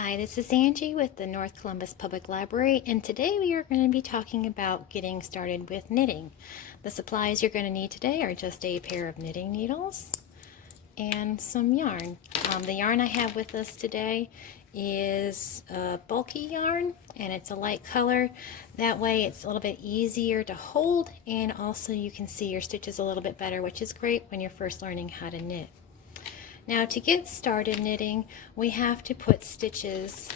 Hi, this is Angie with the North Columbus Public Library, and today we are going to be talking about getting started with knitting. The supplies you're going to need today are just a pair of knitting needles and some yarn. The yarn I have with us today is a bulky yarn, and it's a light color. That way it's a little bit easier to hold, and also you can see your stitches a little bit better, which is great when you're first learning how to knit. Now, to get started knitting, we have to put stitches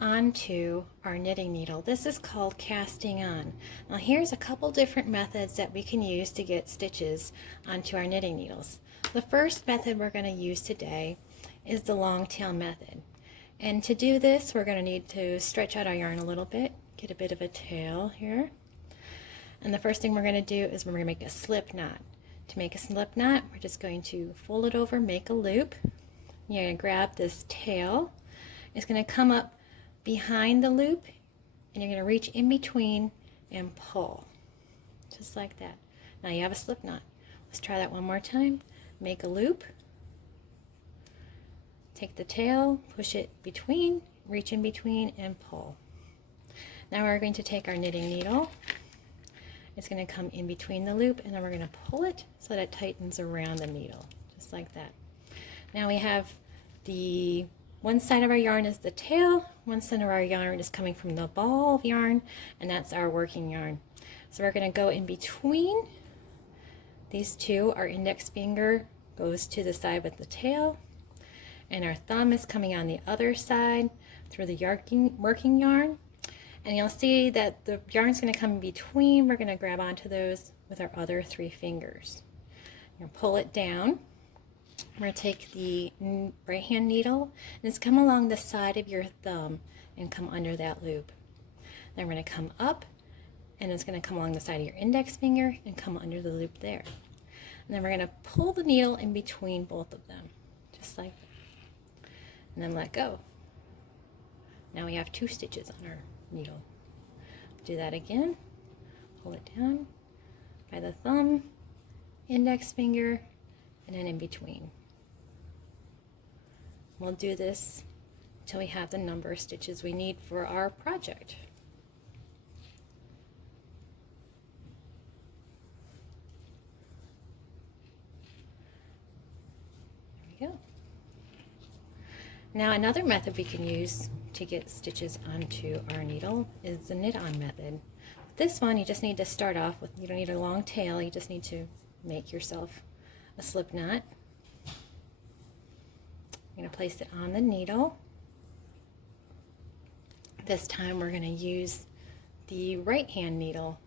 onto our knitting needle. This is called casting on. Now, here's a couple different methods that we can use to get stitches onto our knitting needles. The first method we're going to use today is the Longtail Method. And to do this, we're going to need to stretch out our yarn a little bit, get a bit of a tail here. And the first thing we're going to do is we're going to make a slip knot. To make a slip knot, we're just going to fold it over, make a loop. You're going to grab this tail. It's going to come up behind the loop, and you're going to reach in between and pull, just like that. Now you have a slip knot. Let's try that one more time. Make a loop, take the tail, push it between, reach in between, and pull. Now we're going to take our knitting needle. It's going to come in between the loop, and then we're going to pull it so that it tightens around the needle, just like that. Now we have the one side of our yarn is the tail, one side of our yarn is coming from the ball of yarn, and that's our working yarn. So we're going to go in between these two. Our index finger goes to the side with the tail, and our thumb is coming on the other side through the working yarn. And you'll see that the yarn's going to come in between. We're going to grab onto those with our other three fingers. You're going to pull it down. We're going to take the right hand needle and it's come along the side of your thumb and come under that loop. Then we're going to come up, and it's going to come along the side of your index finger and come under the loop there. And then we're going to pull the needle in between both of them, just like that. And then let go. Now we have 2 stitches on our needle. Do that again. Pull it down by the thumb, index finger, and then in between. We'll do this until we have the number of stitches we need for our project. There we go. Now another method we can use to get stitches onto our needle is the knit-on method. With this one, you just need to start off with, you don't need a long tail, you just need to make yourself a slip knot. You're going to place it on the needle. This time we're going to use the right hand needle.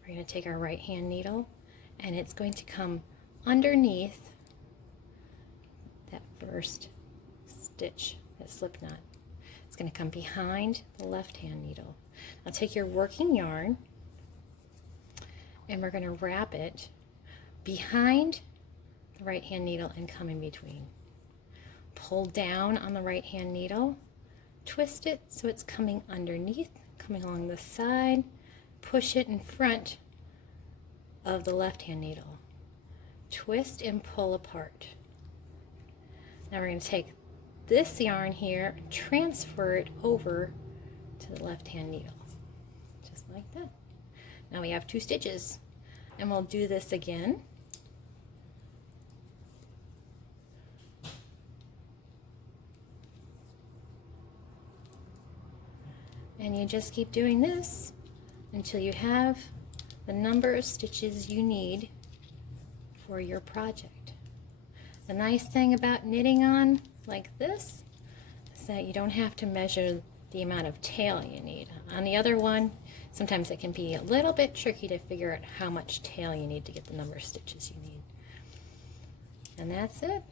We're going to take our right hand needle, and it's going to come underneath that first stitch, that slip knot. It's going to come behind the left hand needle. Now take your working yarn, and we're going to wrap it behind the right hand needle and come in between. Pull down on the right hand needle, twist it so it's coming underneath, coming along the side, push it in front of the left hand needle. Twist and pull apart. Now we're going to take this yarn here and transfer it over to the left hand needle, just like that. Now we have 2 stitches, and we'll do this again. And you just keep doing this until you have the number of stitches you need for your project. The nice thing about knitting on like this is that you don't have to measure the amount of tail you need. On the other one, sometimes it can be a little bit tricky to figure out how much tail you need to get the number of stitches you need. And that's it.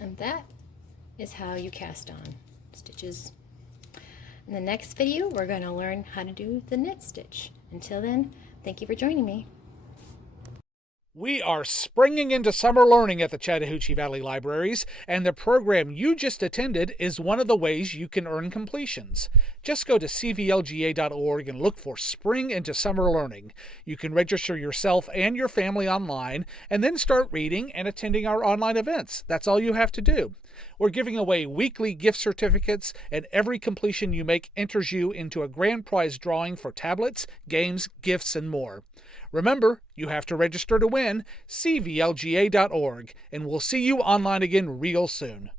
And that is how you cast on stitches. In the next video, we're going to learn how to do the knit stitch. Until then, thank you for joining me. We are springing into summer learning at the Chattahoochee Valley Libraries, and the program you just attended is one of the ways you can earn completions. Just go to cvlga.org and look for Spring into Summer Learning. You can register yourself and your family online, and then start reading and attending our online events. That's all you have to do. We're giving away weekly gift certificates, and every completion you make enters you into a grand prize drawing for tablets, games, gifts, and more. Remember, you have to register to win. cvlga.org, and we'll see you online again real soon.